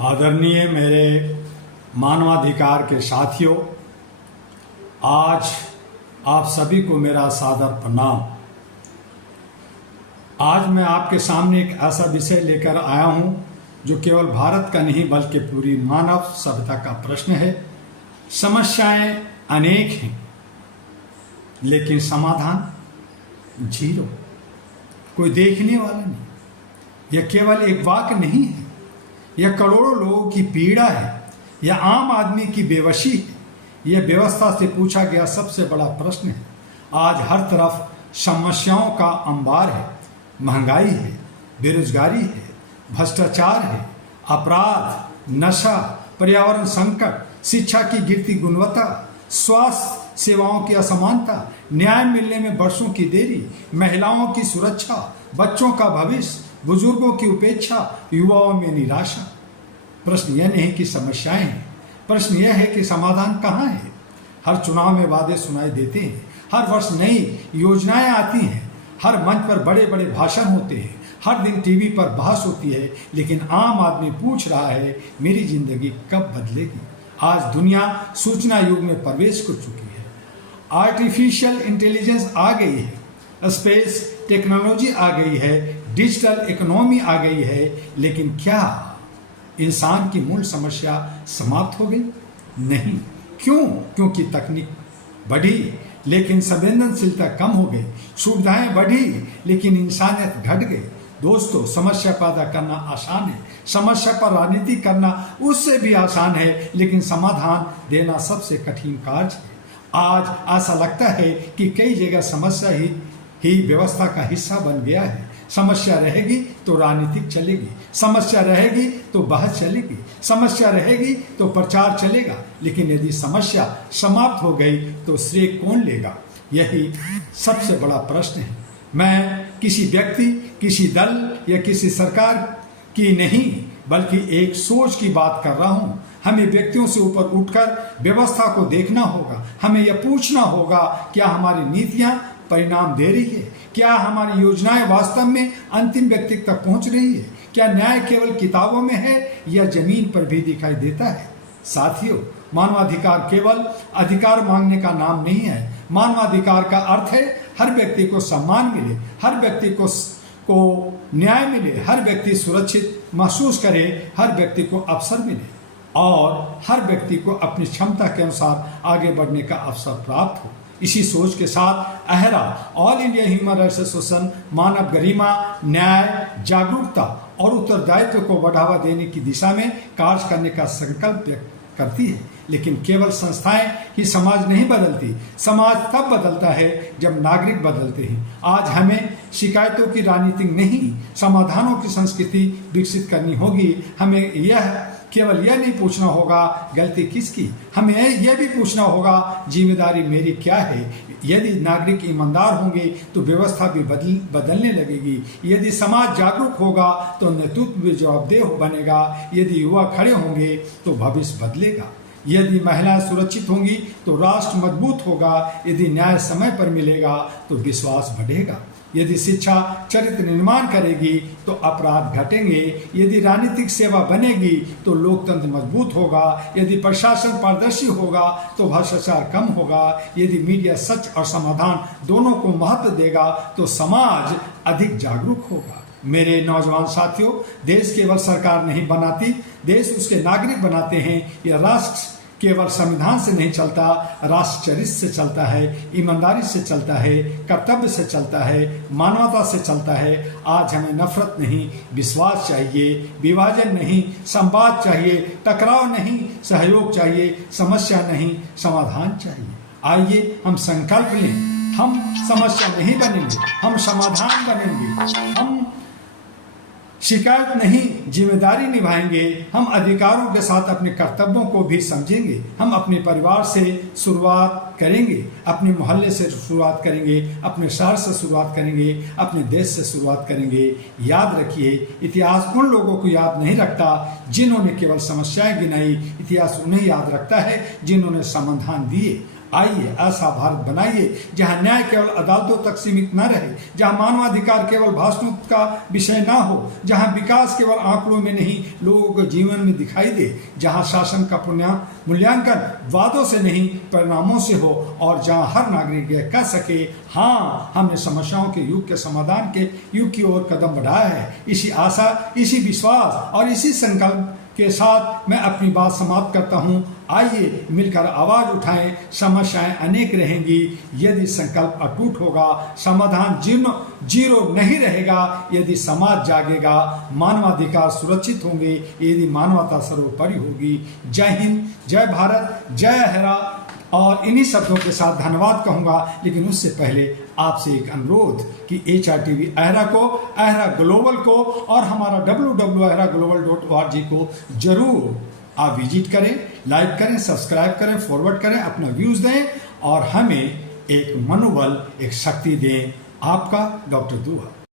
आदरणीय मेरे मानवाधिकार के साथियों, आज आप सभी को मेरा सादर प्रणाम। आज मैं आपके सामने एक ऐसा विषय लेकर आया हूं जो केवल भारत का नहीं बल्कि पूरी मानव सभ्यता का प्रश्न है। समस्याएं अनेक हैं लेकिन समाधान जीरो, कोई देखने वाला नहीं। यह केवल एक वाक्य नहीं है, यह करोड़ों लोगों की पीड़ा है, यह आम आदमी की बेवशी है, यह व्यवस्था से पूछा गया सबसे बड़ा प्रश्न है। आज हर तरफ समस्याओं का अंबार है। महंगाई है, बेरोजगारी है, भ्रष्टाचार है, अपराध, नशा, पर्यावरण संकट, शिक्षा की गिरती गुणवत्ता, स्वास्थ्य सेवाओं की असमानता, न्याय मिलने में वर्षों की देरी, महिलाओं की सुरक्षा, बच्चों का भविष्य, बुजुर्गों की उपेक्षा, युवाओं में निराशा। प्रश्न यह नहीं कि समस्याएं हैं, प्रश्न यह है कि समाधान कहाँ है। हर चुनाव में वादे सुनाई देते हैं, हर वर्ष नई योजनाएं आती हैं, हर मंच पर बड़े बड़े भाषण होते हैं, हर दिन टीवी पर बहस होती है, लेकिन आम आदमी पूछ रहा है मेरी जिंदगी कब बदलेगी। आज दुनिया सूचना युग में प्रवेश कर चुकी है। आर्टिफिशियल इंटेलिजेंस आ गई है, स्पेस टेक्नोलॉजी आ गई है, डिजिटल इकोनॉमी आ गई है, लेकिन क्या इंसान की मूल समस्या समाप्त हो गई? नहीं। क्यों? क्योंकि तकनीक बढ़ी लेकिन संवेदनशीलता कम हो गई, सुविधाएं बढ़ी लेकिन इंसानियत घट गई। दोस्तों, समस्या पैदा करना आसान है, समस्या पर राजनीति करना उससे भी आसान है, लेकिन समाधान देना सबसे कठिन कार्य है। आज ऐसा लगता है कि कई जगह समस्या ही व्यवस्था का हिस्सा बन गया है। समस्या रहेगी तो राजनीतिक चलेगी, समस्या रहेगी तो बहस चलेगी, समस्या रहेगी तो प्रचार चलेगा, लेकिन यदि समस्या समाप्त हो गई तो श्रेय कौन लेगा? यही सबसे बड़ा प्रश्न है। मैं किसी व्यक्ति, किसी दल या किसी सरकार की नहीं बल्कि एक सोच की बात कर रहा हूं। हमें व्यक्तियों से ऊपर उठकर व्यवस्था को देखना होगा। हमें यह पूछना होगा, क्या हमारी नीतियां परिणाम दे रही है? क्या हमारी योजनाएं वास्तव में अंतिम व्यक्ति तक पहुंच रही है? क्या न्याय केवल किताबों में है या जमीन पर भी दिखाई देता है? साथियों, मानवाधिकार केवल अधिकार मांगने का नाम नहीं है। मानवाधिकार का अर्थ है हर व्यक्ति को सम्मान मिले, हर व्यक्ति को न्याय मिले, हर व्यक्ति सुरक्षित महसूस करे, हर व्यक्ति को अवसर मिले और हर व्यक्ति को अपनी क्षमता के अनुसार आगे बढ़ने का अवसर प्राप्त हो। इसी सोच के साथ अहरा all India human rights association मानव गरिमा, न्याय, जागरूकता और उत्तरदायित्व को बढ़ावा देने की दिशा में कार्य करने का संकल्प व्यक्त करती है। लेकिन केवल संस्थाएं ही समाज नहीं बदलती, समाज तब बदलता है जब नागरिक बदलते हैं। आज हमें शिकायतों की राजनीति नहीं, समाधानों की संस्कृति विकसित करनी होगी। हमें केवल यह नहीं पूछना होगा गलती किसकी, हमें यह भी पूछना होगा जिम्मेदारी मेरी क्या है। यदि नागरिक ईमानदार होंगे तो व्यवस्था भी बदलने लगेगी। यदि समाज जागरूक होगा तो नेतृत्व भी जवाबदेह बनेगा। यदि युवा खड़े होंगे तो भविष्य बदलेगा। यदि महिलाएं सुरक्षित होंगी तो राष्ट्र मजबूत होगा। यदि न्याय समय पर मिलेगा तो विश्वास बढ़ेगा। यदि शिक्षा चरित्र निर्माण करेगी तो अपराध घटेंगे। यदि राजनीतिक सेवा बनेगी तो लोकतंत्र मजबूत होगा। यदि प्रशासन पारदर्शी होगा तो भ्रष्टाचार कम होगा। यदि मीडिया सच और समाधान दोनों को महत्व देगा तो समाज अधिक जागरूक होगा। मेरे नौजवान साथियों, देश केवल सरकार नहीं बनाती, देश उसके नागरिक बनाते हैं। यह राष्ट्र केवल संविधान से नहीं चलता, राष्ट्र चरित्र से चलता है, ईमानदारी से चलता है, कर्तव्य से चलता है, मानवता से चलता है। आज हमें नफरत नहीं, विश्वास चाहिए, विभाजन नहीं, संवाद चाहिए, टकराव नहीं, सहयोग चाहिए, समस्या नहीं, समाधान चाहिए। आइए हम संकल्प लें, हम समस्या नहीं बनेंगे, हम समाधान बनेंगे। हम शिकायत नहीं, जिम्मेदारी निभाएंगे। हम अधिकारों के साथ अपने कर्तव्यों को भी समझेंगे। हम अपने परिवार से शुरुआत करेंगे, अपने मोहल्ले से शुरुआत करेंगे, अपने शहर से शुरुआत करेंगे, अपने देश से शुरुआत करेंगे। याद रखिए, इतिहास उन लोगों को याद नहीं रखता जिन्होंने केवल समस्याएं गिनाई, इतिहास उन्हें याद रखता है जिन्होंने समाधान दिए। आइए ऐसा भारत बनाइए जहां न्याय केवल अदालतों तक सीमित न रहे, जहां मानवाधिकार केवल भाषणों का विषय न हो, जहां विकास केवल आंकड़ों में नहीं लोगों के जीवन में दिखाई दे, जहां शासन का मूल्यांकन वादों से नहीं परिणामों से हो, और जहां हर नागरिक यह कह सके हाँ हमने समस्याओं के युग के समाधान के युग की ओर कदम बढ़ाया है। इसी आशा, इसी विश्वास और इसी संकल्प के साथ मैं अपनी बात समाप्त करता हूं। आइए मिलकर आवाज उठाएं। समस्याएं अनेक रहेंगी, यदि संकल्प अटूट होगा समाधान जीरो नहीं रहेगा। यदि समाज जागेगा मानवाधिकार सुरक्षित होंगे, यदि मानवता सर्वोपरि होगी। जय हिंद, जय भारत, जय अहरा। और इन्हीं शब्दों के साथ धन्यवाद कहूंगा, लेकिन उससे पहले आपसे एक अनुरोध कि HRTV अहरा को, अहरा ग्लोबल को और हमारा www.ahraglobal.org को जरूर आप विजिट करें, लाइक करें, सब्सक्राइब करें, फॉरवर्ड करें, अपना व्यूज दें और हमें एक मनोबल, एक शक्ति दें। आपका डॉक्टर दुआ।